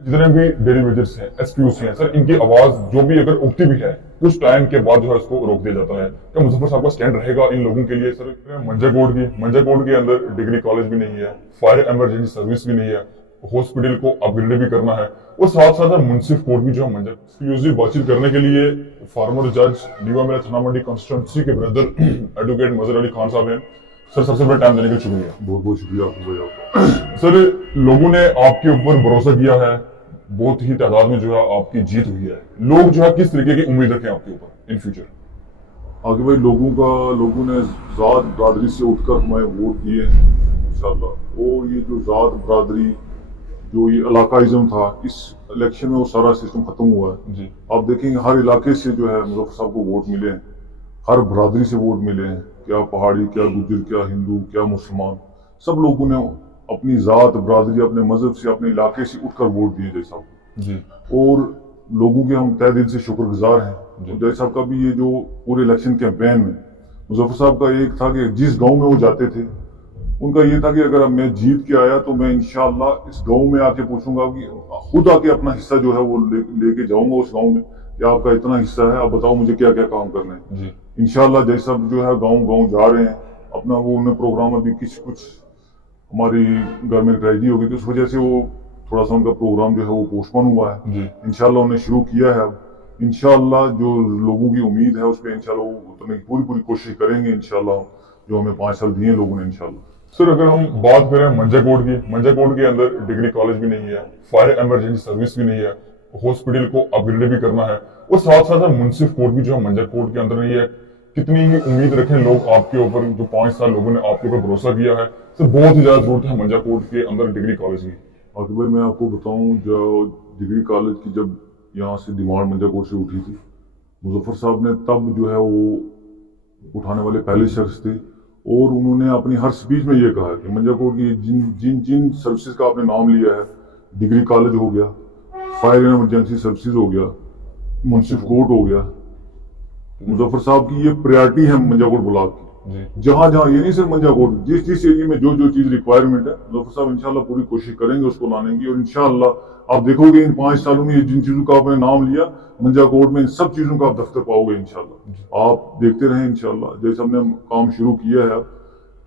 जितने भी daily wagers हैं, एसपीयूसी हैं सर, इनकी आवाज जो भी अगर उठती भी है कुछ टाइम के बाद जो है उसको रोक दिया जाता है। क्या मुजफ्फर साहब का स्टैंड रहेगा इन लोगों के लिए सर? मंजाकोट के अंदर डिग्री कॉलेज भी नहीं है, फायर इमरजेंसी सर्विस भी नहीं है, हॉस्पिटल को अपग्रेड भी करना है और साथ साथ मुंसिफ कोर्ट भी जो है मंजा एक्सक्लूसिव बातचीत करने के लिए फार्मर जज न्यू मेरा थना मंडी कॉन्स्टिट्यूंसी के ब्रदर एडवोकेट मजहर अली खान साहब हैं। सर सबसे बड़ा टाइम देने का शुक्रिया। बहुत बहुत शुक्रिया आपको भाई आपका। सर लोगों ने आपके ऊपर भरोसा किया है, बहुत ही तादाद में जो है आपकी जीत हुई है, लोग जो है किस तरीके की उम्मीद रखें आपके ऊपर इन फ्यूचर? आगे भाई लोगों ने जात बरादरी से उठकर हमें वोट दिए हैं इंशाल्लाह। वो ये जो जात बरादरी जो ये इलाकाइज्म था इस इलेक्शन में वो सारा सिस्टम खत्म हुआ है जी। आप देखेंगे हर इलाके से जो है मुजफ्फर साहब को वोट मिले हैं, हर बरादरी से वोट मिले हैं, क्या पहाड़ी, क्या गुज्जर, क्या हिंदू, क्या मुसलमान, सब लोगों ने अपनी जात बरादरी अपने मजहब से अपने इलाके से उठकर वोट दिए जय साहब जी। और लोगों के हम तहे दिल से शुक्रगुजार हैं। जय साहब का भी ये जो पूरे इलेक्शन कैंपेन में मुजफ्फर साहब का एक था कि जिस गांव में वो जाते थे उनका ये था कि अगर मैं जीत के आया तो मैं इंशाल्लाह इस गांव में आके पूछूंगा कि खुद आके अपना हिस्सा जो है वो लेके जाऊंगा उस गांव में कि आपका इतना हिस्सा है, आप बताओ मुझे क्या क्या काम करना है। इंशाल्लाह जय साहब जो है गाँव गाँव जा रहे हैं अपना वो उन्हें प्रोग्राम अभी कुछ हमारी घर में ट्रेजेडी हो गई तो उस वजह से वो थोड़ा सा उनका प्रोग्राम जो है वो पोस्टपोन हुआ है। इंशाल्लाह उन्हें शुरू किया है अब इंशाल्लाह जो लोगों की उम्मीद है उस पर इंशाल्लाह वो उतरने की पूरी कोशिश करेंगे इंशाल्लाह जो हमें 5 साल दिए लोगों ने इंशाल्लाह। सर अगर हम बात करें मंजाकोट के अंदर डिग्री कॉलेज भी नहीं है, फायर इमरजेंसी सर्विस भी नहीं है, हॉस्पिटल को अपग्रेड भी करना है और साथ साथ मुंसिफ कोर्ट भी जो है मंजाकोट के अंदर नहीं है। कितनी ही उम्मीद रखें लोग आपके ऊपर, जो 5 साल लोगों ने आपके ऊपर भरोसा किया है सर, बहुत ही ज्यादा जरूरत है मंजाकोट के अंदर डिग्री कॉलेज की। और भाई मैं आपको बताऊं जो डिग्री कॉलेज की जब यहाँ से डिमांड मंजाकोट से उठी थी मुजफ्फर साहब ने तब जो है वो उठाने वाले पहले शख्स थे और उन्होंने अपनी हर स्पीच में ये कहा कि मंजाकोट की जिन जिन सर्विसेज का आपने नाम लिया है, डिग्री कॉलेज हो गया, फायर एंड इमरजेंसी सर्विसेज हो गया, मुंसिफ कोर्ट हो गया, मुजफ्फर साहब की ये प्रायोरिटी है मंजाकोट ब्लॉक की। जहां जहां ये नहीं सिर्फ मंजाकोट, जिस एरिया में जो चीज रिक्वायरमेंट है मुजफ्फर साहब इंशाल्लाह पूरी कोशिश करेंगे उसको लाने की और इंशाल्लाह आप देखोगे इन 5 सालों में जिन चीजों का आपने नाम लिया मंजाकोट में इन सब चीजों का आप दफ्तर पाओगे इंशाल्लाह। आप देखते रहे इंशाल्लाह जैसे हमने काम शुरू किया है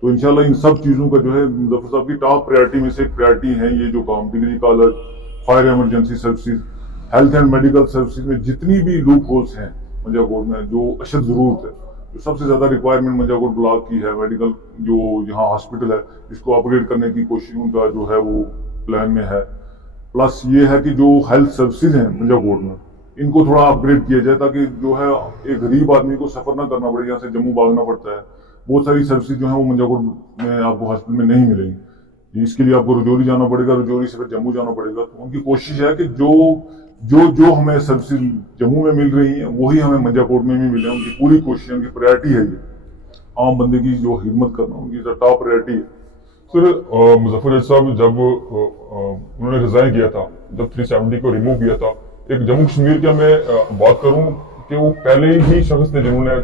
तो इंशाल्लाह इन सब चीजों का जो है मुजफ्फर साहब की टॉप प्रायोरिटी में से एक प्रायोरिटी है ये जो काम degree college, fire emergency services, health and medical services में जितनी भी लूप होल्स हैं मंजाकोट में जो अशद जरूरत है, जो सबसे ज्यादा रिक्वायरमेंट मंजाकोट ब्लॉक की है, मेडिकल जो यहाँ हॉस्पिटल है इसको अपग्रेड करने की कोशिश उनका जो है वो प्लान में है। प्लस ये है कि जो हेल्थ सर्विसेज हैं मंजाकोट में इनको थोड़ा अपग्रेड किया जाए ताकि जो है एक गरीब आदमी को सफर ना करना पड़े, यहाँ से जम्मू भागना पड़ता है। बहुत सारी सर्विसेज जो है वो मंजाकोट में आपको हॉस्पिटल में नहीं मिलेंगी, इसके लिए आपको रजौरी जाना पड़ेगा, रजौरी से फिर जम्मू जाना पड़ेगा। तो उनकी कोशिश है कि जो हमें सर्विसेज जम्मू में मिल रही हैं वही हमें मंजाकोट में भी मिले। उनकी पूरी कोशिश है, उनकी प्रायोरिटी है ये आम बंदे की जो खिदमत करना उनकी टॉप प्रायोरिटी है। सर मुजफ्फर साहब जब उन्होंने रिजाइन किया था, जब 370 को रिमूव किया था, एक जम्मू कश्मीर का मैं बात करूं कि वो पहले ही शख्स थे जिन्होंने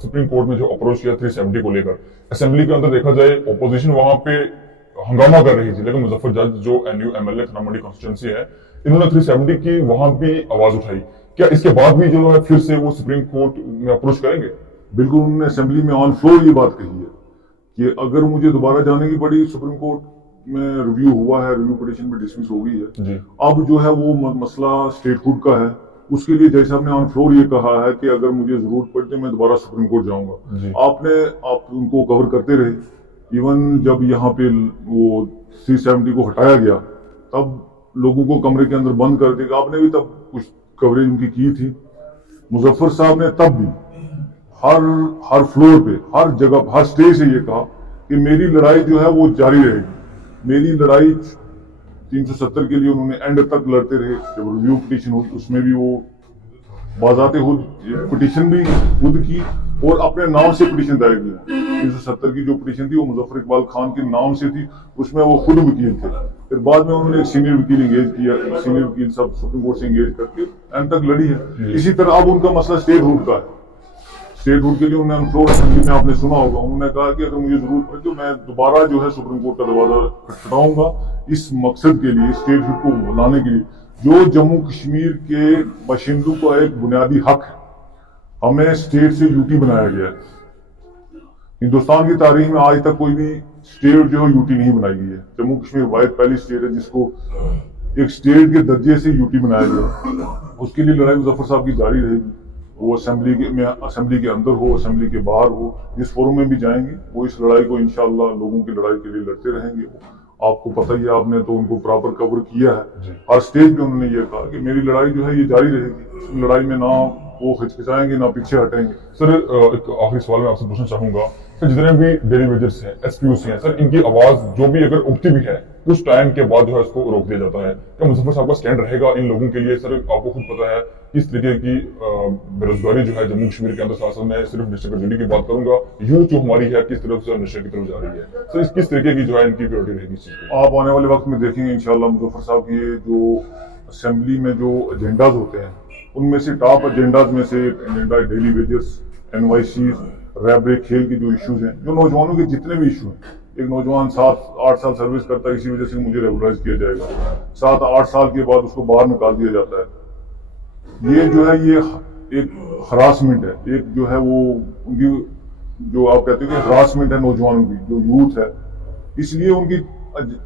सुप्रीम कोर्ट में जो अप्रोच किया 370 को लेकर। असेंबली के अंदर देखा जाए ऑपोजिशन वहां पे हंगामा कर रही थी, लेकिन मुजफ्फर जज जो एनयू एमएलए थना मंडी कॉन्स्टिट्यूंसी है इन्होंने 370 की वहां भी आवाज उठाई। क्या इसके बाद भी जो है फिर से वो सुप्रीम कोर्ट में अप्रोच करेंगे? बिल्कुल, उन्होंने असेंबली में ऑन फ्लोर ये बात कही है कि अगर मुझे दोबारा जाने की पड़ी, सुप्रीम कोर्ट में रिव्यू हुआ है, रिव्यू पिटीशन भी डिसमिस हो गई है, अब जो है वो मसला स्टेटहुड का है, उसके लिए जैसे हमने ऑन फ्लोर ये कहा है कि अगर मुझे जरूरत पड़ी तो मैं दोबारा सुप्रीम कोर्ट जाऊंगा। आप उनको कवर करते रहे, इवन जब यहाँ पे वो 370 को हटाया गया तब लोगों को कमरे के अंदर बंद कर दिया, आपने भी तब कुछ कवरेज उनकी की थी। मुजफ्फर साहब ने तब भी हर फ्लोर पे, हर जगह, हर स्टेज से ये कहा कि मेरी लड़ाई जो है वो जारी रहेगी। मेरी लड़ाई 370 के लिए उन्होंने एंड तक लड़ते रहे। जब रिव्यू पिटीशन हुई उसमें भी वो बाज़ाते खुद पिटीशन भी खुद की और अपने नाम से पिटीशन दायर किया। 370 की जो पिटीशन थी वो मुजफ्फर इकबाल खान के नाम से थी, उसमें वो खुद वकील थे। फिर बाद में उन्होंने एक सीनियर वकील इंगेज किया, सीनियर वकील सब सुप्रीम कोर्ट से इंगेज करके एंड तक लड़ी है। इसी तरह अब उनका मसला स्टेटहुड का है। स्टेटहुड के लिए उन्होंने फ्लोर असेंबली में आपने सुना होगा, उन्होंने कहा कि अगर मुझे जरूरत पड़े तो मैं दोबारा जो है सुप्रीम कोर्ट का दरवाजा खटखटाऊंगा इस मकसद के लिए, स्टेटहुड को लाने के लिए جو جموں کشمیر کے باشندوں کا ایک بنیادی حق ہے. ہمیں اسٹیٹ سے یوٹی بنایا گیا ہے. ہندوستان کی تاریخ میں آج تک کوئی بھی اسٹیٹ جو ہے یوٹی نہیں بنائی گئی ہے. جموں کشمیر واحد پہلی اسٹیٹ ہے جس کو ایک اسٹیٹ کے درجے سے یوٹی بنایا گیا. اس کے لیے لڑائی مظفر صاحب کی جاری رہے گی. وہ اسمبلی کے اندر ہو، اسمبلی کے باہر ہو، جس فورم میں بھی جائیں گے وہ اس لڑائی کو انشاءاللہ لوگوں کی لڑائی کے لیے لڑتے رہیں گے. آپ کو پتہ ہی ہے، آپ نے تو ان کو پراپر کور کیا ہے. ہر اسٹیج پہ انہوں نے یہ کہا کہ میری لڑائی جو ہے یہ جاری رہے گی. اس لڑائی میں نہ وہ ہچکچائیں گے نہ پیچھے ہٹیں گے. سر ایک آخری سوال میں آپ سے پوچھنا چاہوں گا، سر جتنے بھی ڈیلی ویجرس ہیں، ایس پی اوز ہیں، سر ان کی آواز جو بھی اگر اٹھتی بھی ہے کچھ ٹائم کے بعد جو ہے اس کو روک دیا جاتا ہے. کیا مظفر صاحب کا سٹینڈ رہے گا ان لوگوں کے لیے؟ سر آپ کو خود پتا ہے کس طریقے کی بے روزگاری جو ہے جموں کشمیر کے اندر، ساتھ میں صرف ڈسٹرکٹ ریلی کی بات کروں گا، یوتھ جو ہماری ہے کس طرف سے نشے کی طرف جا رہی ہے. سر اس کس طریقے کی جو ہے ان کی پریورٹی رہے گی اس چیز پہ؟ آپ آنے والے وقت میں دیکھیں گے انشاءاللہ مظفر صاحب کی یہ جو اسمبلی میں جو ایجنڈاز ہوتے ہیں ان میں سے ٹاپ ایجنڈاز میں سے ایک ایجنڈا ڈیلی ویجز، NYCs، ریبرے کھیل کی جو ایشوز ہیں، جو نوجوانوں کے جتنے بھی ایشو ہیں. ایک نوجوان 7-8 سال سروس کرتا ہے، اسی وجہ سے مجھے ریگولرائز کیا جائے گا. 7-8 سال کے بعد اس کو باہر نکال دیا جاتا ہے. یہ جو ہے یہ ایک ہراسمنٹ ہے. ایک جو ہے وہ ان کی جو آپ کہتے ہیں کہ ہراسمنٹ ہے نوجوانوں کی جو یوتھ ہے. اس لیے ان کی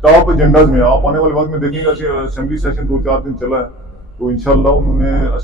ٹاپ ایجنڈاز میں آپ آنے والے وقت میں دیکھیں گا کہ اسمبلی سیشن 2-4 دن چلا ہے تو انشاءاللہ انہوں نے